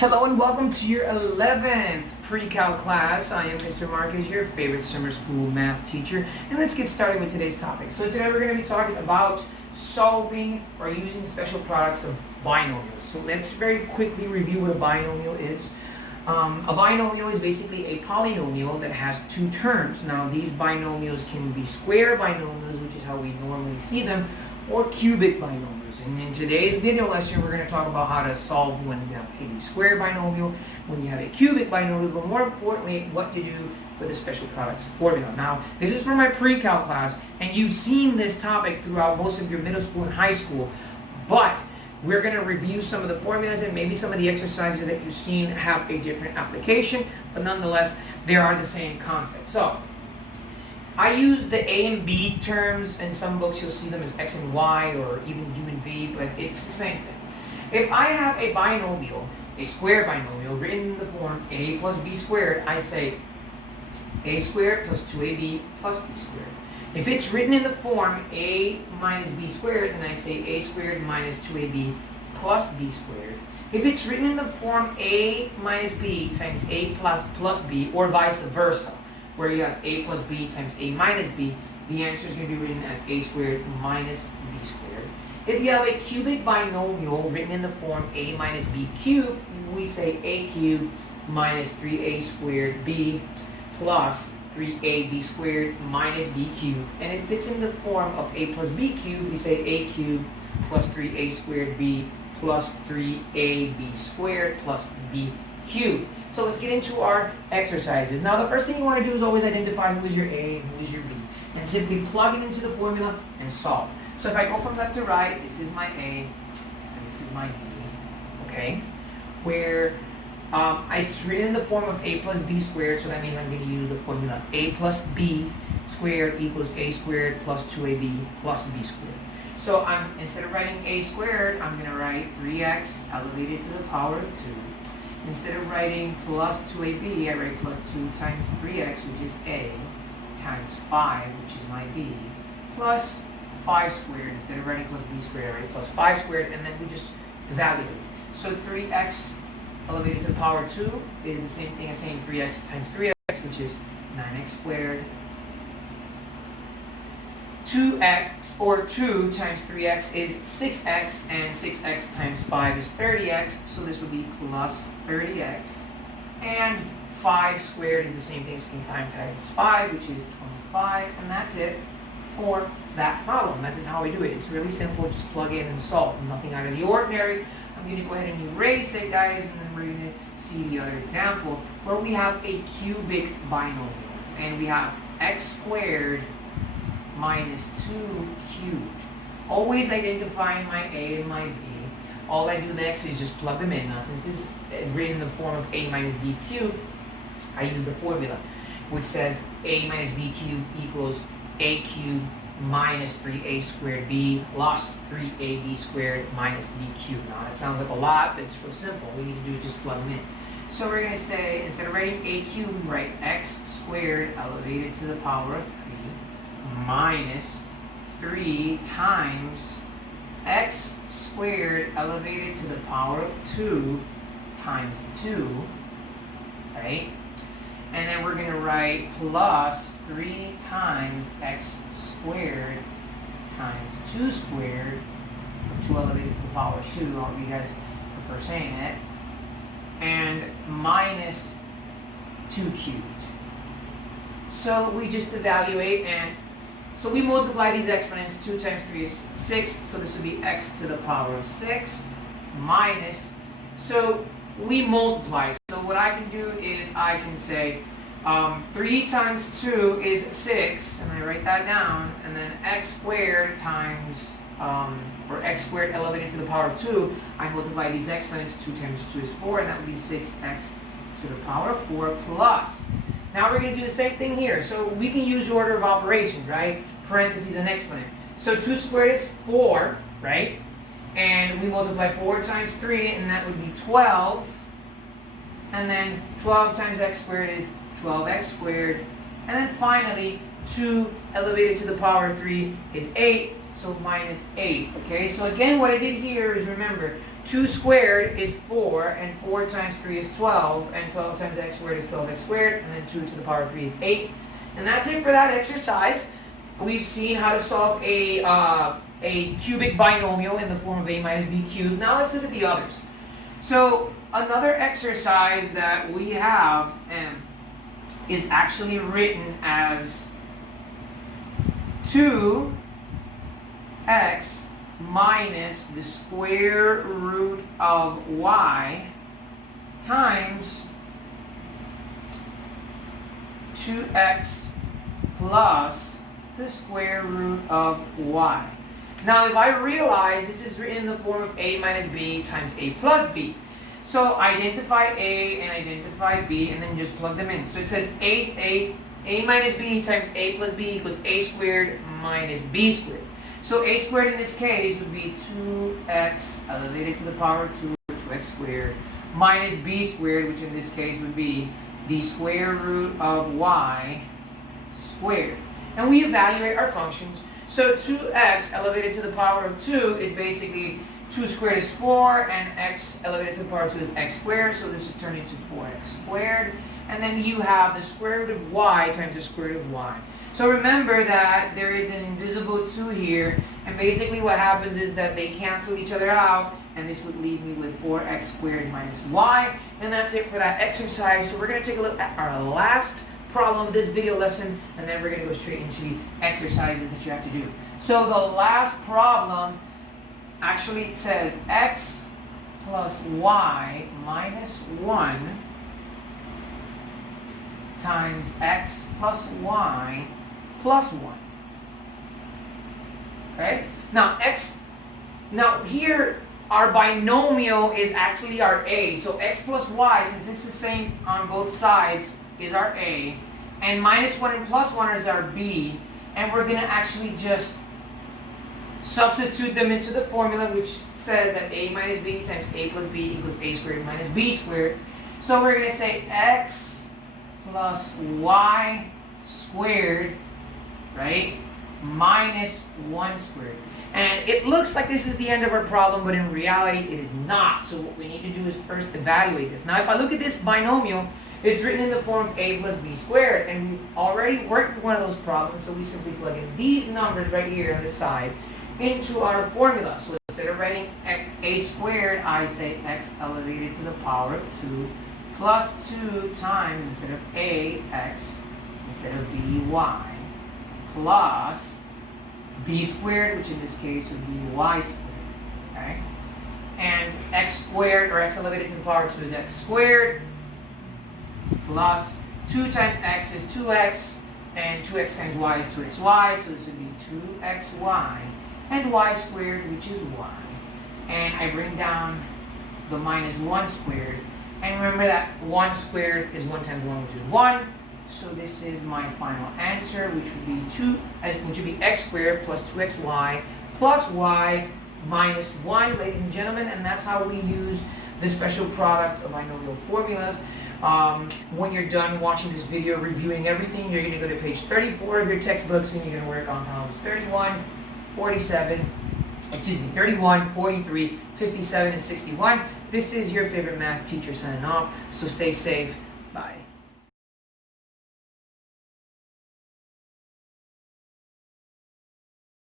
Hello and welcome to your 11th pre-cal class. I am Mr. Marcus, your favorite summer school math teacher, and let's get started with today's topic. So today we're going to be talking about solving or using special products of binomials. So let's very quickly review what a binomial is. A binomial is basically a polynomial that has two terms. Now these binomials can be square binomials, which is how we normally see them, or cubic binomials. And in today's video lesson, we're going to talk about how to solve when you have a square binomial, when you have a cubic binomial, but more importantly, what to do with a special products formula. Now, this is for my pre-cal class, and you've seen this topic throughout most of your middle school and high school, but we're going to review some of the formulas and maybe some of the exercises that you've seen have a different application, but nonetheless, they are the same concept. So, I use the A and B terms. In some books you'll see them as X and Y or even U and V, but it's the same thing. If I have a binomial, a square binomial, written in the form A plus B squared, I say A squared plus 2AB plus B squared. If it's written in the form A minus B squared, then I say A squared minus 2AB plus B squared. If it's written in the form A minus B times A plus B, or vice versa, where you have A plus B times A minus B, the answer is going to be written as A squared minus B squared. If you have a cubic binomial written in the form A minus B cubed, we say A cubed minus 3A squared B plus 3AB squared minus B cubed. And if it's in the form of A plus B cubed, we say A cubed plus 3A squared B plus 3AB squared plus B cubed. So let's get into our exercises. Now the first thing you want to do is always identify who is your A and who is your B, and simply plug it into the formula and solve. So if I go from left to right, this is my A and this is my B, okay? Where it's written in the form of A plus B squared, so that means I'm going to use the formula A plus B squared equals A squared plus 2AB plus B squared. So instead of writing A squared, I'm going to write 3x elevated to the power of 2. Instead of writing plus 2AB, I write plus 2 times 3x, which is A, times 5, which is my B, plus 5 squared. Instead of writing plus B squared, I write plus 5 squared, and then we just evaluate. So 3x elevated to the power of 2 is the same thing as saying 3x times 3x, which is 9x squared. 2x, or 2 times 3x is 6x, and 6x times 5 is 30x, so this would be plus 30x. And 5 squared is the same thing as 5 times 5, which is 25, and that's it for that problem. That's just how we do it. It's really simple, just plug in and solve. Nothing out of the ordinary. I'm going to go ahead and erase it, guys, and then we're going to see the other example, where we have a cubic binomial, and we have x squared minus 2 cubed. Always identifying my A and my B. All I do next is just plug them in. Now since this is written in the form of A minus B cubed, I use the formula, which says A minus B cubed equals A cubed minus 3A squared B plus 3AB squared minus B cubed. Now that sounds like a lot, but it's real simple. All we need to do is just plug them in. So we're going to say, instead of writing A cubed, we write x squared elevated to the power of 3 minus 3 times x squared elevated to the power of 2 times 2, right? And then we're going to write plus 3 times x squared times 2 squared, or 2 elevated to the power of 2, all of you guys prefer saying it, and minus 2 cubed. So we just evaluate, and so we multiply these exponents. 2 times 3 is 6, so this would be x to the power of 6 minus, so we multiply. So what I can do is I can say 3 times 2 is 6, and I write that down, and then x squared times, or x squared elevated to the power of 2, I multiply these exponents. 2 times 2 is 4, and that would be 6x to the power of 4 plus. Now we're going to do the same thing here. So we can use order of operations, right? Parentheses and exponent. So 2 squared is 4, right? And we multiply 4 times 3, and that would be 12. And then 12 times x squared is 12x squared. And then finally, 2 elevated to the power of 3 is 8, so minus 8. Okay, so again, what I did here is, remember, 2 squared is 4, and 4 times 3 is 12, and 12 times x squared is 12x squared, and then 2 to the power of 3 is 8. And that's it for that exercise. We've seen how to solve a cubic binomial in the form of a minus b cubed. Now let's look at the others. So another exercise that we have is actually written as 2x minus the square root of y times 2x plus the square root of y. Now if I realize this is written in the form of a minus b times a plus b. So identify a and identify b and then just plug them in. So it says a minus b times a plus b equals a squared minus b squared. So a squared in this case would be 2x elevated to the power of 2, or 2x squared, minus b squared, which in this case would be the square root of y squared. And we evaluate our functions. So 2x elevated to the power of 2 is basically 2 squared is 4, and x elevated to the power of 2 is x squared, so this would turn into 4x squared. And then you have the square root of y times the square root of y. So remember that there is an invisible 2 here, and basically what happens is that they cancel each other out, and this would leave me with 4x squared minus y. And that's it for that exercise. So we're going to take a look at our last problem of this video lesson, and then we're going to go straight into the exercises that you have to do. So the last problem actually says x plus y minus 1 times x plus y plus 1. Okay? Now here our binomial is actually our a. So x plus y, since it's the same on both sides, is our a. And minus 1 and plus 1 is our b. And we're going to actually just substitute them into the formula, which says that a minus b times a plus b equals a squared minus b squared. So we're going to say x plus y squared, right, minus 1 squared. And it looks like this is the end of our problem, but in reality it is not. So what we need to do is first evaluate this. Now if I look at this binomial, it's written in the form of a plus b squared, and we've already worked one of those problems, so we simply plug in these numbers right here on the side into our formula. So instead of writing a squared, I say x elevated to the power of 2 plus 2 times, instead of a, x, instead of b, y, plus b squared, which in this case would be y squared, okay? And x squared, or x elevated to the power of 2 is x squared, plus 2 times x is 2x, and 2x times y is 2xy, so this would be 2xy, and y squared, which is y. And I bring down the minus 1 squared, and remember that 1 squared is 1 times 1, which is 1. So this is my final answer, which would be x squared plus 2xy plus y minus 1, ladies and gentlemen. And that's how we use the special product of binomial formulas. When you're done watching this video, reviewing everything, you're going to go to page 34 of your textbooks, and you're going to work on problems 31, 43, 57, and 61. This is your favorite math teacher signing off. So stay safe.